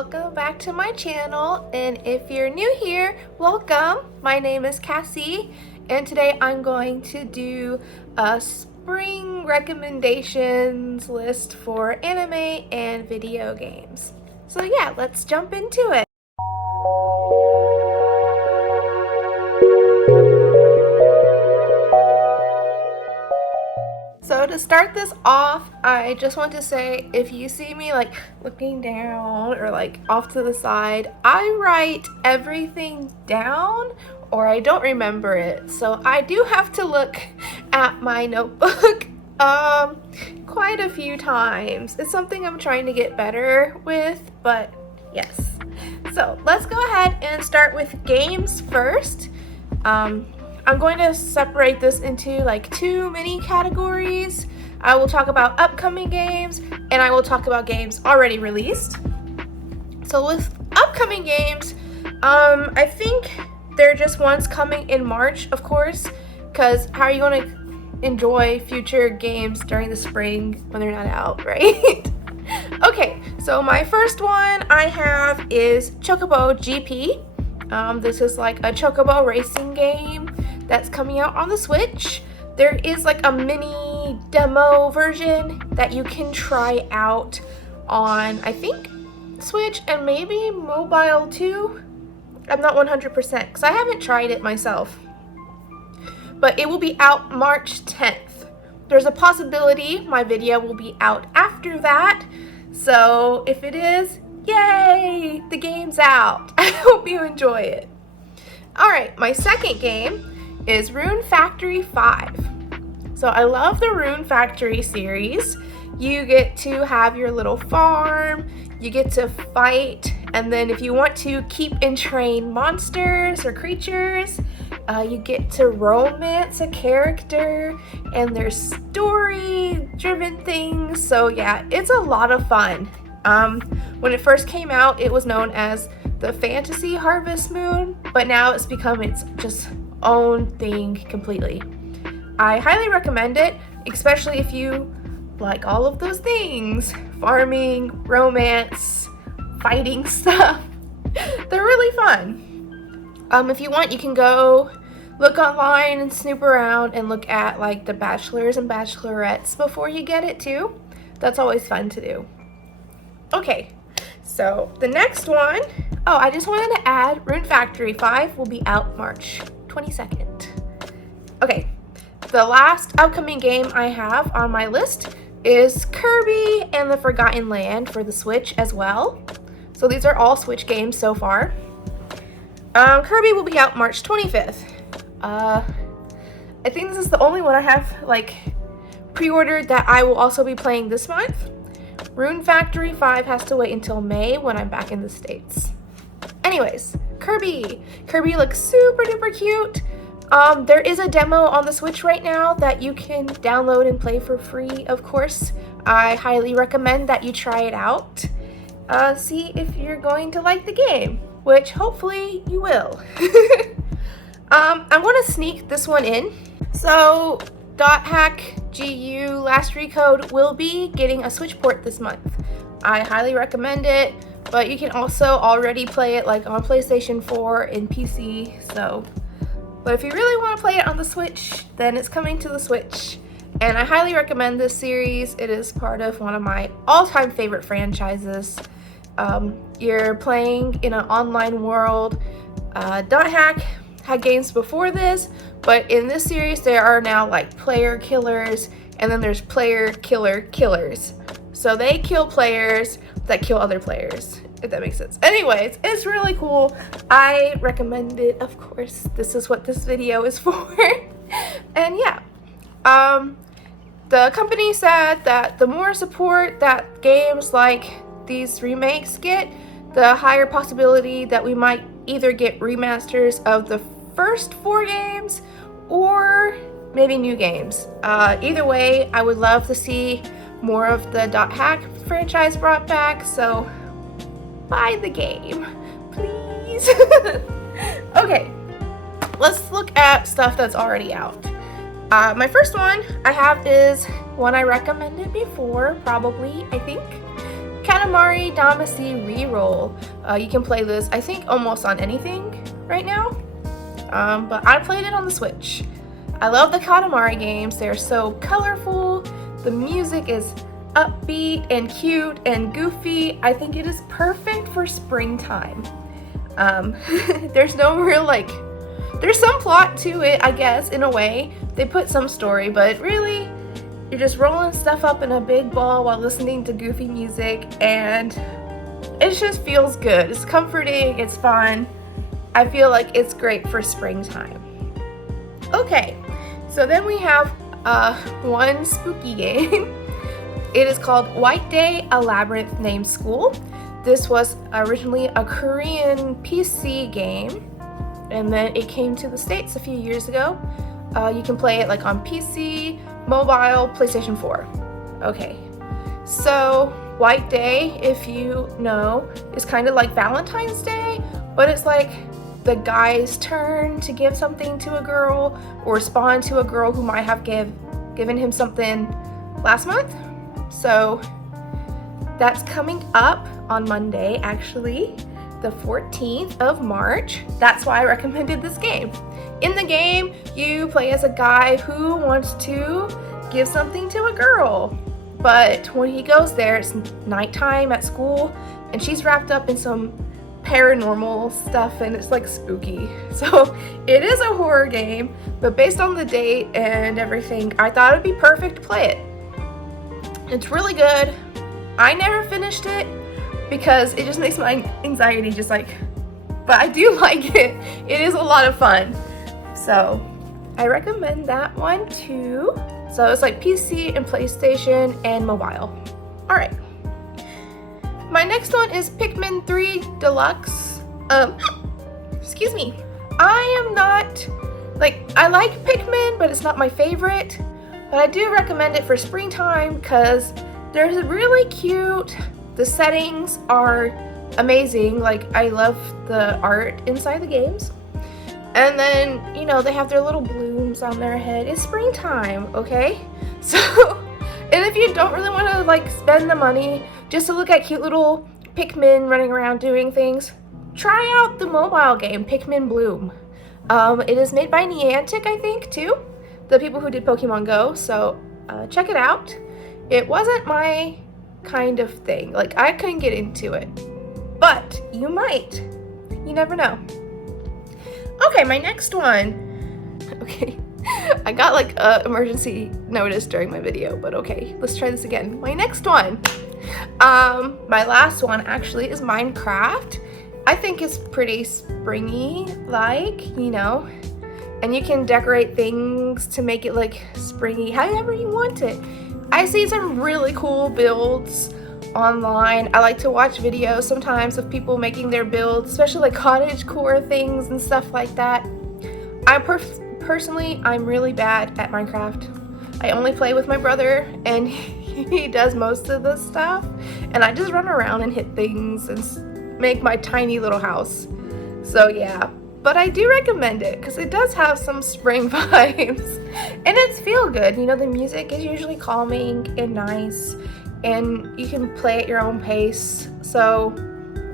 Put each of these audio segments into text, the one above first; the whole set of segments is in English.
welcome back to my channel, and if you're new here, welcome. My name is Cassie, and today I'm going to do a spring recommendations list for anime and video games. So yeah, let's jump into it. So to start this off, I just want to say, if you see me like looking down or like off to the side, I write everything down or I don't remember it. So I do have to look at my notebook quite a few times. It's something I'm trying to get better with, but yes. So let's go ahead and start with games first. I'm going to separate this into like two mini categories. I will talk about upcoming games and I will talk about games already released. So with upcoming games, I think they're just ones coming in March, of course, because how are you going to enjoy future games during the spring when they're not out, right? Okay, so my first one I have is Chocobo GP. This is like a Chocobo racing game that's coming out on the Switch. There is like a mini demo version that you can try out on, I think, Switch and maybe mobile too. I'm not 100% because I haven't tried it myself. But it will be out March 10th. There's a possibility my video will be out after that. So if it is, yay, the game's out. I hope you enjoy it. Alright, my second game is Rune Factory 5. So I love the Rune Factory series. You get to have your little farm, you get to fight, and then if you want to keep and train monsters or creatures, you get to romance a character, and there's story-driven things. So yeah, it's a lot of fun. When it first came out, it was known as the Fantasy Harvest Moon, but now it's become its just own thing completely. I highly recommend it, especially if you like all of those things: farming, romance, fighting stuff. They're really fun. If you want, you can go look online and snoop around and look at like the bachelors and bachelorettes before you get it too. That's always fun to do. Okay, so the next one, oh, I just wanted to add Rune Factory 5 will be out March 22nd. Okay, the last upcoming game I have on my list is Kirby and the Forgotten Land for the Switch as well. So these are all Switch games so far. Kirby will be out March 25th. I think this is the only one I have like pre-ordered that I will also be playing this month. Rune Factory 5 has to wait until May when I'm back in the States. Anyways, Kirby. Kirby looks super duper cute. There is a demo on the Switch right now that you can download and play for free, of course. I highly recommend that you try it out. See if you're going to like the game, which hopefully you will. I'm going to sneak this one in. So, DotHack GU Last Recode will be getting a Switch port this month. I highly recommend it, but you can also already play it like on PlayStation 4 and PC, so. But if you really want to play it on the Switch, then it's coming to the Switch. And I highly recommend this series. It is part of one of my all-time favorite franchises. You're playing in an online world. DotHack had games before this, but in this series there are now like player killers, and then there's player killers. So they kill players that kill other players, if that makes sense. Anyways, it's really cool. I recommend it, of course. This is what this video is for. And yeah, the company said that the more support that games like these remakes get, the higher possibility that we might either get remasters of the first 4 games or maybe new games. Either way, I would love to see more of the DotHack franchise brought back, so buy the game, please. Okay, let's look at stuff that's already out. My first one I have is one I recommended before, probably, I think. Katamari Damacy reroll. You can play this, I think, almost on anything right now. But I played it on the Switch. I love the Katamari games. They're so colorful. The music is upbeat and cute and goofy. I think it is perfect for springtime. There's no real there's some plot to it, I guess, in a way. They put some story, but really, you're just rolling stuff up in a big ball while listening to goofy music, and it just feels good. It's comforting, it's fun. I feel like it's great for springtime. Okay, so then we have one spooky game. It is called White Day, A Labyrinth Named School. This was originally a Korean PC game, and then it came to the States a few years ago. You can play it like on PC, mobile, PlayStation 4. Okay, so White Day, if you know, is kind of like Valentine's Day, but it's like the guy's turn to give something to a girl or respond to a girl who might have given him something last month. So that's coming up on Monday, actually, the 14th of March. That's why I recommended this game. In the game, you play as a guy who wants to give something to a girl. But when he goes there, it's nighttime at school, and she's wrapped up in some paranormal stuff, and it's like spooky. So it is a horror game, but based on the date and everything, I thought it'd be perfect to play it. It's really good. I never finished it because it just makes my anxiety just but I do like it. It is a lot of fun. So I recommend that one too. So it's like PC and PlayStation and mobile. All right. My next one is Pikmin 3 Deluxe. Excuse me. I am not, I like Pikmin, but it's not my favorite. But I do recommend it for springtime because there's really cute, the settings are amazing. I love the art inside the games. And then, they have their little blooms on their head. It's springtime, okay? So, and if you don't really want to spend the money just to look at cute little Pikmin running around doing things, try out the mobile game, Pikmin Bloom. It is made by Niantic, I think, too. The people who did Pokemon Go, so check it out. It wasn't my kind of thing. I couldn't get into it. But you might. You never know. Okay, my next one. Okay, I got a emergency notice during my video, but okay, let's try this again. My next one. My last one actually is Minecraft. I think it's pretty springy, and you can decorate things to make it springy however you want it. I see some really cool builds online. I like to watch videos sometimes of people making their builds, especially cottagecore things and stuff like that. Personally, I'm really bad at Minecraft. I only play with my brother, and he does most of the stuff, and I just run around and hit things and make my tiny little house. So yeah, but I do recommend it because it does have some spring vibes, and it's feel good. The music is usually calming and nice, and you can play at your own pace, so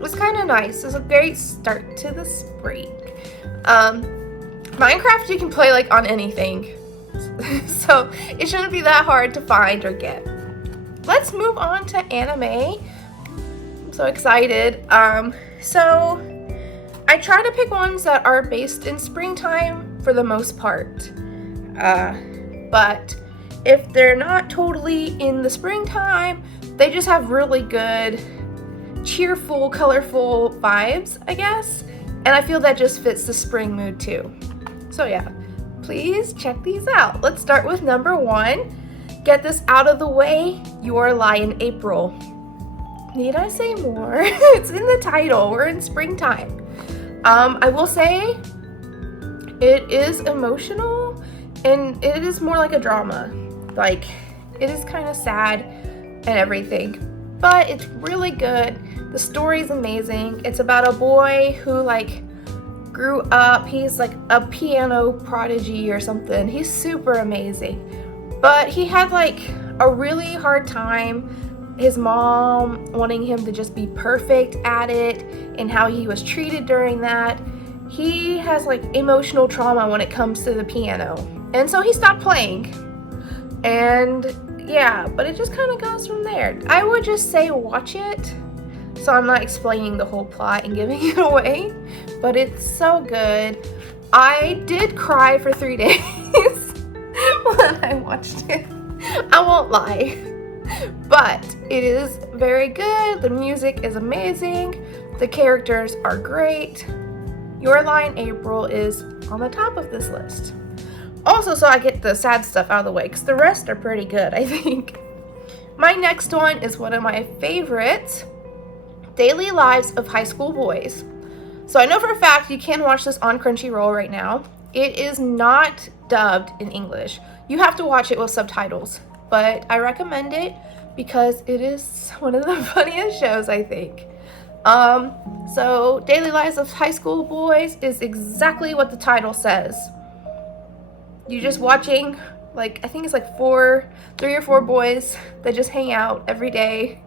it's kind of nice. It's a great start to the spring. Minecraft you can play on anything, so it shouldn't be that hard to find or get. Let's move on to anime. I'm so excited. So I try to pick ones that are based in springtime for the most part, but if they're not totally in the springtime, they just have really good, cheerful, colorful vibes, I guess. And I feel that just fits the spring mood too. So yeah, please check these out. Let's start with number 1. Get this out of the way, Your Lie in April. Need I say more? It's in the title, we're in springtime. I will say it is emotional and it is more like a drama. It is kind of sad and everything, but it's really good. The story's amazing. It's about a boy who grew up. He's a piano prodigy or something. He's super amazing, but he had a really hard time his mom wanting him to just be perfect at it and how he was treated during that. He has like emotional trauma when it comes to the piano, and so he stopped playing. And yeah, but it just kind of goes from there. I would just say watch it, so I'm not explaining the whole plot and giving it away, but it's so good. I did cry for 3 days when I watched it. I won't lie, but it is very good. The music is amazing. The characters are great. Your Lie in April is on the top of this list. Also, so I get the sad stuff out of the way, because the rest are pretty good, I think. My next one is one of my favorites, Daily Lives of High School Boys. So I know for a fact you can watch this on Crunchyroll right now. It is not dubbed in English. You have to watch it with subtitles, but I recommend it because it is one of the funniest shows, I think. So Daily Lives of High School Boys is exactly what the title says. You're just watching, like, I think it's like 3 or 4 boys that just hang out every day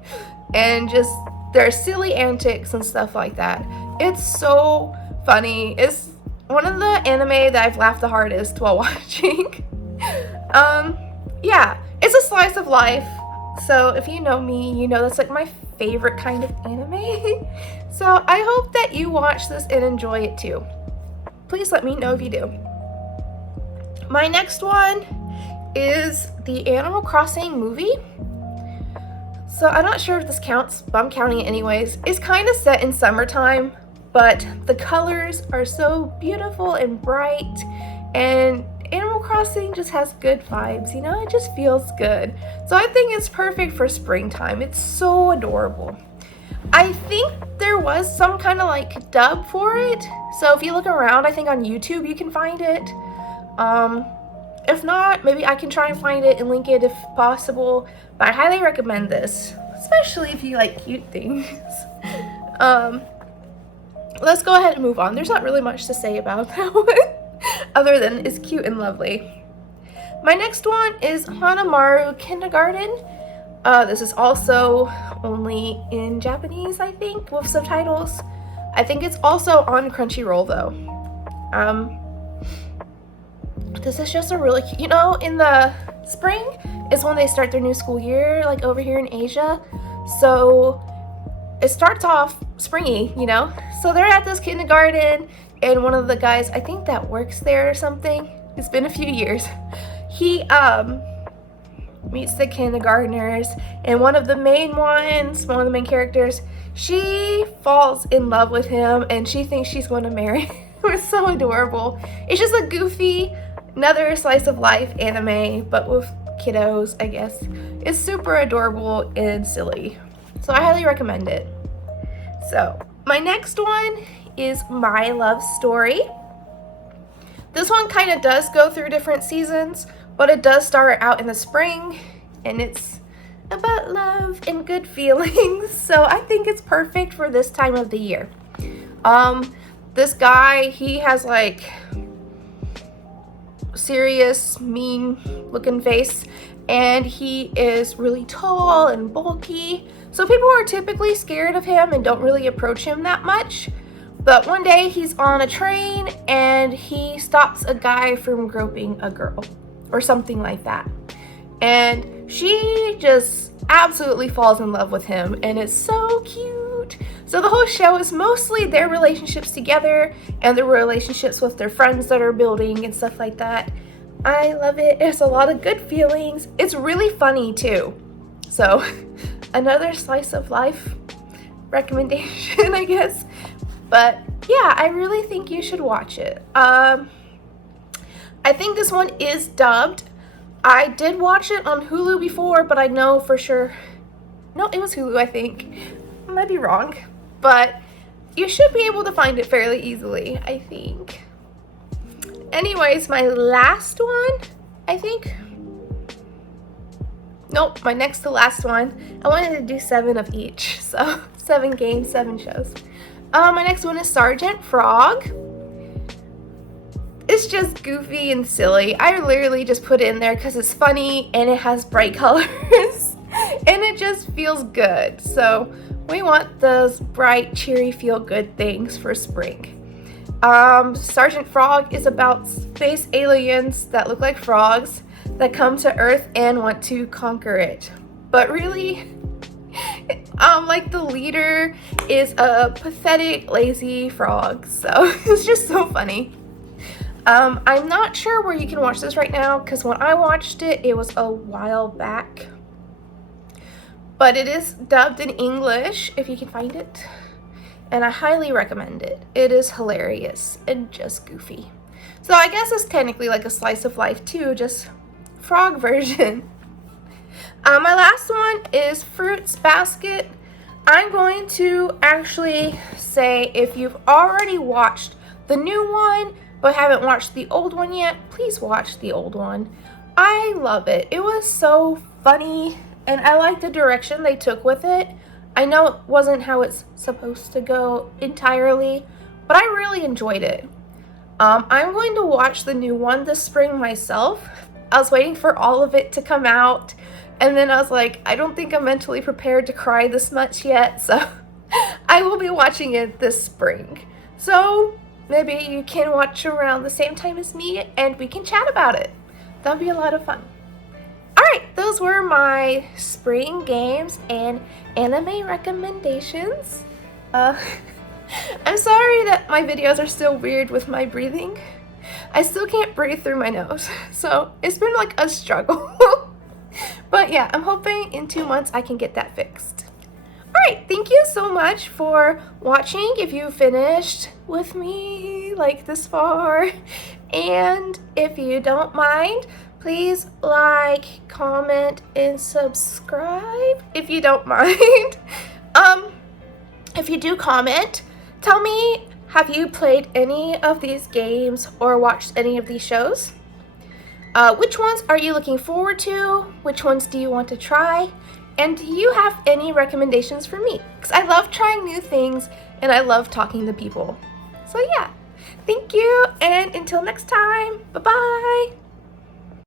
and just their silly antics and stuff like that. It's so funny. It's one of the anime that I've laughed the hardest while watching. Yeah, it's a slice of life. So if you know me, you know that's like my favorite kind of anime. So I hope that you watch this and enjoy it too. Please let me know if you do. My next one is the Animal Crossing movie. So I'm not sure if this counts, but I'm counting it anyways. It's kind of set in summertime, but the colors are so beautiful and bright, and Animal Crossing just has good vibes, you know? It just feels good. So I think it's perfect for springtime. It's so adorable. I think there was some kind of like dub for it. So if you look around, I think on YouTube you can find it. If not, maybe I can try and find it and link it if possible. But I highly recommend this, especially if you like cute things. Let's go ahead and move on. There's not really much to say about that one, other than it's cute and lovely. My next one is Hanamaru Kindergarten. This is also only in Japanese, I think, with subtitles. I think it's also on Crunchyroll though. This is just a really cute, you know, in the spring is when they start their new school year, like over here in Asia. So it starts off springy, you know? So they're at this kindergarten, and one of the guys, I think that works there or something, it's been a few years, he meets the kindergartners, and one of the main characters, she falls in love with him, and she thinks she's going to marry him. It's so adorable. It's just a goofy, another slice of life anime, but with kiddos, I guess. It's super adorable and silly. So I highly recommend it. So my next one is My Love Story. This one kind of does go through different seasons, but it does start out in the spring, and it's about love and good feelings. So I think it's perfect for this time of the year. This guy, he has like serious, mean looking face, and he is really tall and bulky. So people are typically scared of him and don't really approach him that much. But one day he's on a train and he stops a guy from groping a girl or something like that. And she just absolutely falls in love with him, and it's so cute. So the whole show is mostly their relationships together and their relationships with their friends that are building and stuff like that. I love it. It's a lot of good feelings. It's really funny too. So another slice of life recommendation, I guess. But yeah, I really think you should watch it. I think this one is dubbed. I did watch it on Hulu before, but I know for sure. No, it was Hulu, I think. I might be wrong. But you should be able to find it fairly easily, I think. Anyways, my last one, I think. Nope, my next to last one. I wanted to do 7 of each. So 7 games, 7 shows. My next one is Sgt Frog. It's just goofy and silly. I literally just put it in there because it's funny and it has bright colors. and it just feels good. So we want those bright, cheery, feel-good things for spring. Sgt Frog is about space aliens that look like frogs that come to Earth and want to conquer it. But really, like the leader is a pathetic, lazy frog. So it's just so funny. I'm not sure where you can watch this right now because when I watched it, it was a while back. But it is dubbed in English if you can find it. And I highly recommend it. It is hilarious and just goofy. So I guess it's technically like a slice of life too, just frog version. My last one is Fruits Basket. I'm going to actually say if you've already watched the new one but haven't watched the old one yet, please watch the old one. I love it. It was so funny and I like the direction they took with it. I know it wasn't how it's supposed to go entirely, but I really enjoyed it. I'm going to watch the new one this spring myself. I was waiting for all of it to come out, and then I was like, I don't think I'm mentally prepared to cry this much yet, so I will be watching it this spring. So maybe you can watch around the same time as me, and we can chat about it. That'll be a lot of fun. Alright, those were my spring games and anime recommendations. I'm sorry that my videos are still weird with my breathing. I still can't breathe through my nose, so it's been like a struggle. But yeah, I'm hoping in 2 months I can get that fixed. Alright, thank you so much for watching if you finished with me like this far. And if you don't mind, please like, comment, and subscribe if you don't mind. If you do comment, tell me, have you played any of these games or watched any of these shows? Which ones are you looking forward to? Which ones do you want to try? And do you have any recommendations for me? Because I love trying new things and I love talking to people. So yeah, thank you, and until next time, bye-bye.